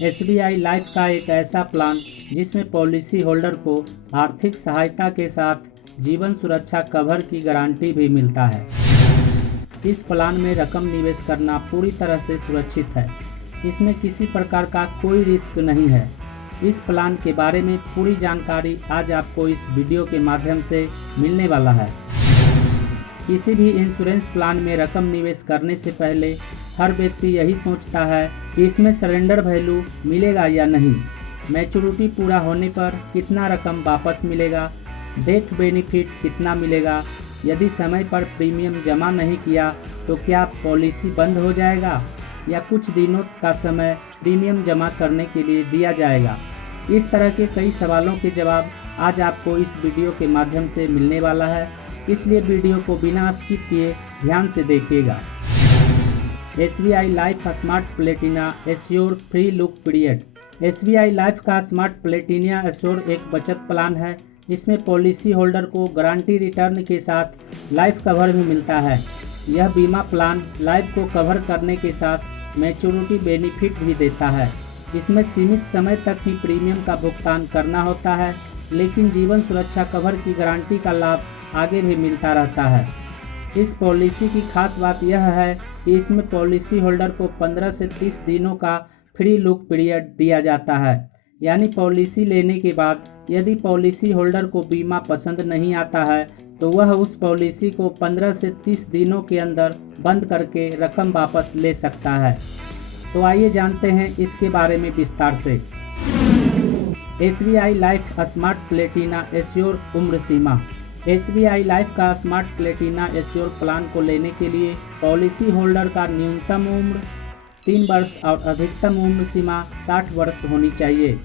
SBI life का एक ऐसा प्लान जिसमें पॉलिसी होल्डर को आर्थिक सहायता के साथ जीवन सुरक्षा कवर की गारंटी भी मिलता है। इस प्लान में रकम निवेश करना पूरी तरह से सुरक्षित है। इसमें किसी प्रकार का कोई रिस्क नहीं है। इस प्लान के बारे में पूरी जानकारी आज आपको इस वीडियो के माध्यम से मिलने वाला है। किसी भी इंश्योरेंस प्लान में रकम निवेश करने से पहले हर व्यक्ति यही सोचता है कि इसमें सरेंडर वैल्यू मिलेगा या नहीं, मैच्योरिटी पूरा होने पर कितना रकम वापस मिलेगा, डेथ बेनिफिट कितना मिलेगा, यदि समय पर प्रीमियम जमा नहीं किया तो क्या पॉलिसी बंद हो जाएगा या कुछ दिनों का समय प्रीमियम जमा करने के लिए दिया जाएगा। इस तरह के कई सवालों के जवाब आज आपको इस वीडियो के माध्यम से मिलने वाला है, इसलिए वीडियो को बिना स्किप किए ध्यान से देखिएगा। SBI life smart Platina assure free look period. SBI life का स्मार्ट प्लेटिना एश्योर एक बचत प्लान है। इसमें पॉलिसी होल्डर को गारंटी रिटर्न के साथ लाइफ कवर भी मिलता है। यह बीमा प्लान लाइफ को कवर करने के साथ मैच्योरिटी बेनिफिट भी देता है। इसमें सीमित समय तक ही प्रीमियम का भुगतान करना होता है, लेकिन जीवन सुरक्षा कवर की गारंटी का लाभ आगे भी मिलता रहता है। इस पॉलिसी की खास बात यह है कि इसमें पॉलिसी होल्डर को 15 से 30 दिनों का फ्री लुक पीरियड दिया जाता है। यानी पॉलिसी लेने के बाद यदि पॉलिसी होल्डर को बीमा पसंद नहीं आता है तो वह उस पॉलिसी को 15 से 30 दिनों के अंदर बंद करके रकम वापस ले सकता है। तो आइए जानते हैं इसके बारे में विस्तार से। SBI life smart Platina assure उम्र सीमा। एसबीआई लाइफ का स्मार्ट प्लेटिना एश्योर प्लान को लेने के लिए पॉलिसी होल्डर का न्यूनतम उम्र 3 वर्ष और अधिकतम उम्र सीमा 60 वर्ष होनी चाहिए।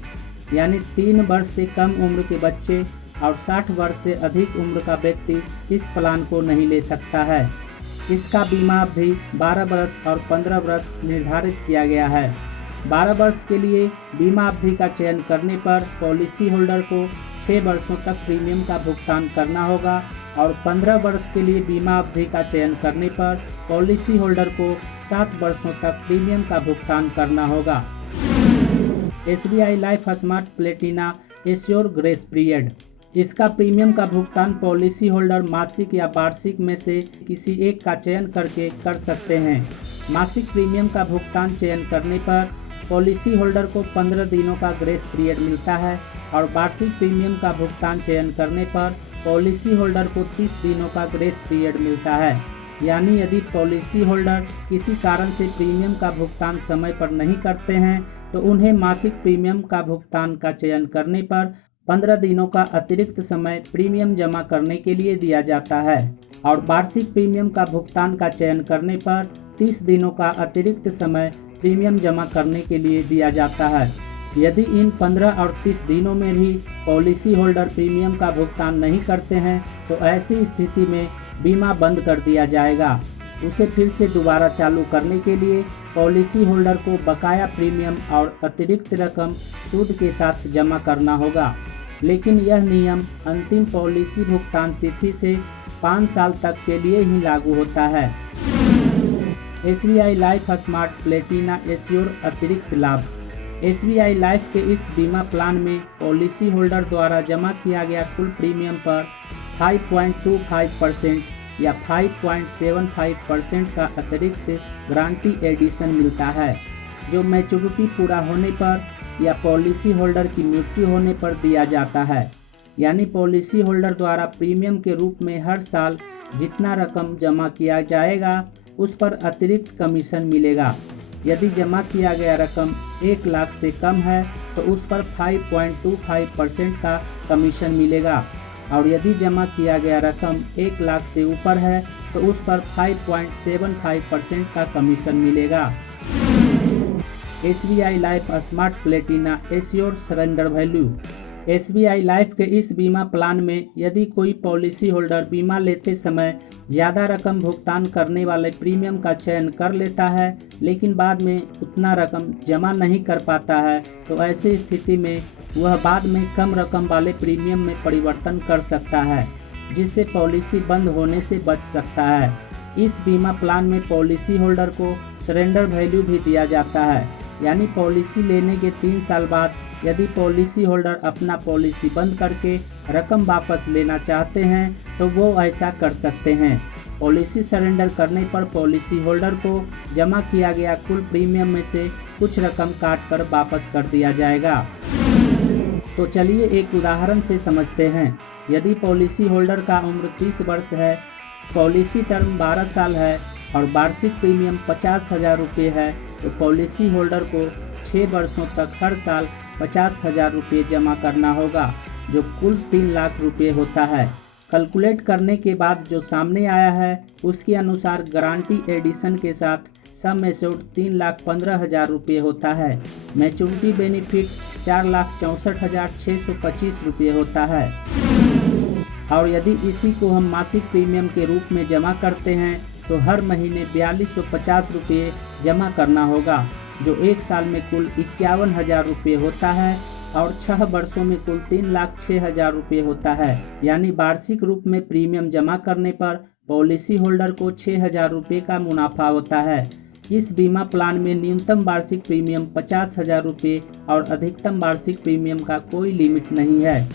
यानी 3 वर्ष से कम उम्र के बच्चे और 60 वर्ष से अधिक उम्र का व्यक्ति इस प्लान को नहीं ले सकता है। इसका बीमा अवधि 12 वर्ष और 15 वर्ष निर्धारित किया गया है। 12 वर्ष के लिए बीमा अवधि का चयन करने पर पॉलिसी होल्डर को 6 वर्षों तक प्रीमियम का भुगतान करना होगा और 15 वर्ष के लिए बीमा अवधि का चयन करने पर पॉलिसी होल्डर को 7 वर्षों तक प्रीमियम का भुगतान करना होगा। SBI life smart Platina assure grace period. इसका प्रीमियम का भुगतान पॉलिसी होल्डर मासिक या वार्षिक में से किसी एक का चयन करके कर सकते हैं। मासिक प्रीमियम का भुगतान चयन करने पर पॉलिसी होल्डर को 15 दिनों का ग्रेस पीरियड मिलता है और वार्षिक प्रीमियम का भुगतान चयन करने पर पॉलिसी होल्डर को 30 दिनों का ग्रेस पीरियड मिलता है। यानी यदि पॉलिसी होल्डर किसी कारण से प्रीमियम का भुगतान समय पर नहीं करते हैं तो उन्हें मासिक प्रीमियम का भुगतान का चयन करने पर 15 दिनों का अतिरिक्त समय प्रीमियम जमा करने के लिए दिया जाता है और वार्षिक प्रीमियम का भुगतान का चयन करने पर 30 दिनों का अतिरिक्त समय प्रीमियम जमा करने के लिए दिया जाता है। यदि इन 15 और 30 दिनों में भी पॉलिसी होल्डर प्रीमियम का भुगतान नहीं करते हैं तो ऐसी स्थिति में बीमा बंद कर दिया जाएगा। उसे फिर से दोबारा चालू करने के लिए पॉलिसी होल्डर को बकाया प्रीमियम और अतिरिक्त रकम सूद के साथ जमा करना होगा। लेकिन यह नियम अंतिम पॉलिसी भुगतान तिथि से 5 साल तक के लिए ही लागू होता है। SBI life smart Platina assure अतिरिक्त लाभ। एसबीआई लाइफ के इस बीमा प्लान में पॉलिसी होल्डर द्वारा जमा किया गया कुल प्रीमियम पर 5.25% या 5.75% का अतिरिक्त गारंटी एडिशन मिलता है, जो मैच्योरिटी पूरा होने पर या पॉलिसी होल्डर की मृत्यु होने पर दिया जाता है। यानी पॉलिसी होल्डर द्वारा प्रीमियम के रूप में हर साल जितना रकम जमा किया जाएगा उस पर अतिरिक्त कमीशन मिलेगा। यदि जमा किया गया रकम 1 लाख से कम है तो उस पर 5.25% का कमीशन मिलेगा और यदि जमा किया गया रकम 1 लाख से ऊपर है तो उस पर 5.75% का कमीशन मिलेगा। SBI life smart Platina assure surrender value. SBI life के इस बीमा प्लान में यदि कोई पॉलिसी होल्डर बीमा लेते समय ज़्यादा रकम भुगतान करने वाले प्रीमियम का चयन कर लेता है लेकिन बाद में उतना रकम जमा नहीं कर पाता है तो ऐसी स्थिति में वह बाद में कम रकम वाले प्रीमियम में परिवर्तन कर सकता है, जिससे पॉलिसी बंद होने से बच सकता है। इस बीमा प्लान में पॉलिसी होल्डर को सरेंडर वैल्यू भी दिया जाता है। यानी पॉलिसी लेने के 3 साल बाद यदि पॉलिसी होल्डर अपना पॉलिसी बंद करके रकम वापस लेना चाहते हैं तो वो ऐसा कर सकते हैं। पॉलिसी सरेंडर करने पर पॉलिसी होल्डर को जमा किया गया कुल प्रीमियम में से कुछ रकम काट कर वापस कर दिया जाएगा। तो चलिए एक उदाहरण से समझते हैं। यदि पॉलिसी होल्डर का उम्र 30 वर्ष है, पॉलिसी टर्म 12 साल है और वार्षिक प्रीमियम 50,000 रुपये है, तो पॉलिसी होल्डर को 6 वर्षों तक हर साल 50,000 रुपये जमा करना होगा, जो कुल 3 लाख रुपये होता है। कैलकुलेट करने के बाद जो सामने आया है उसके अनुसार गारंटी एडिशन के साथ सम एश्योर्ड 3,15,000 रुपये होता है। मैच्योरिटी बेनिफिट 4,64,625 रुपये होता है। और यदि इसी को हम मासिक प्रीमियम के रूप में जमा करते हैं तो हर महीने 4,250 रुपये जमा करना होगा, जो 1 साल में कुल 51,000 रुपये होता है और 6 वर्षों में कुल 3,06,000 रुपये होता है। यानी वार्षिक रूप में प्रीमियम जमा करने पर पॉलिसी होल्डर को 6,000 रुपये का मुनाफा होता है। इस बीमा प्लान में न्यूनतम वार्षिक प्रीमियम 50,000 रुपये और अधिकतम वार्षिक प्रीमियम का कोई लिमिट नहीं है।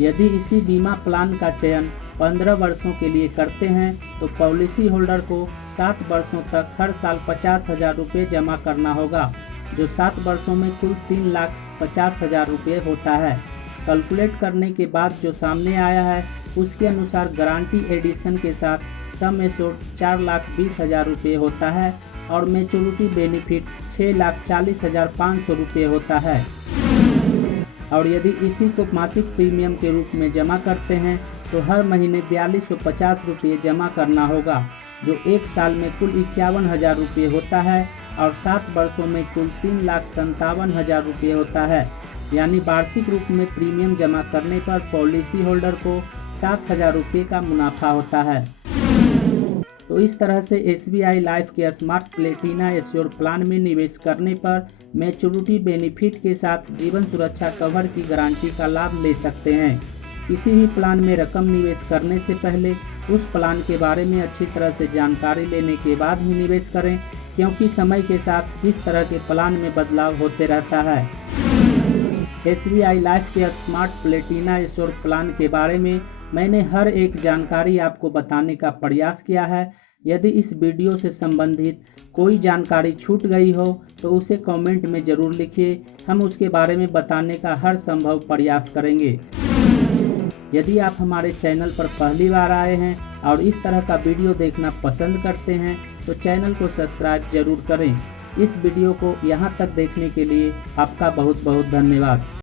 यदि इसी बीमा प्लान का चयन 15 वर्षों के लिए करते हैं तो पॉलिसी होल्डर को 7 वर्षों तक हर साल 50,000 रुपये जमा करना होगा, जो 7 वर्षों में कुल 3,50,000 रुपये होता है। कैलकुलेट करने के बाद जो सामने आया है उसके अनुसार गारंटी एडिशन के साथ सम एश्योर्ड 4,20,000 रुपये होता है और मैच्योरिटी बेनिफिट 6,40,500 रुपये होता है। और यदि इसी को मासिक प्रीमियम के रूप में जमा करते हैं तो हर महीने 4,250 रुपये जमा करना होगा, जो 1 साल में कुल 51,000 रुपये होता है और 7 वर्षों में कुल 3,57,000 रुपये होता है। यानी वार्षिक रूप में प्रीमियम जमा करने पर पॉलिसी होल्डर को 7,000 रुपये का मुनाफा होता है। तो इस तरह से SBI लाइफ के स्मार्ट प्लेटिना एश्योर प्लान में निवेश करने पर मैच्योरिटी बेनिफिट के साथ जीवन सुरक्षा कवर की गारंटी का लाभ ले सकते हैं। किसी भी प्लान में रकम निवेश करने से पहले उस प्लान के बारे में अच्छी तरह से जानकारी लेने के बाद ही निवेश करें, क्योंकि समय के साथ इस तरह के प्लान में बदलाव होते रहता है। SBI लाइफ के स्मार्ट प्लेटिना एश्योर प्लान के बारे में मैंने हर एक जानकारी आपको बताने का प्रयास किया है। यदि इस वीडियो से संबंधित कोई जानकारी छूट गई हो तो उसे कमेंट में ज़रूर लिखिए, हम उसके बारे में बताने का हर संभव प्रयास करेंगे। यदि आप हमारे चैनल पर पहली बार आए हैं और इस तरह का वीडियो देखना पसंद करते हैं तो चैनल को सब्सक्राइब जरूर करें। इस वीडियो को यहाँ तक देखने के लिए आपका बहुत बहुत धन्यवाद।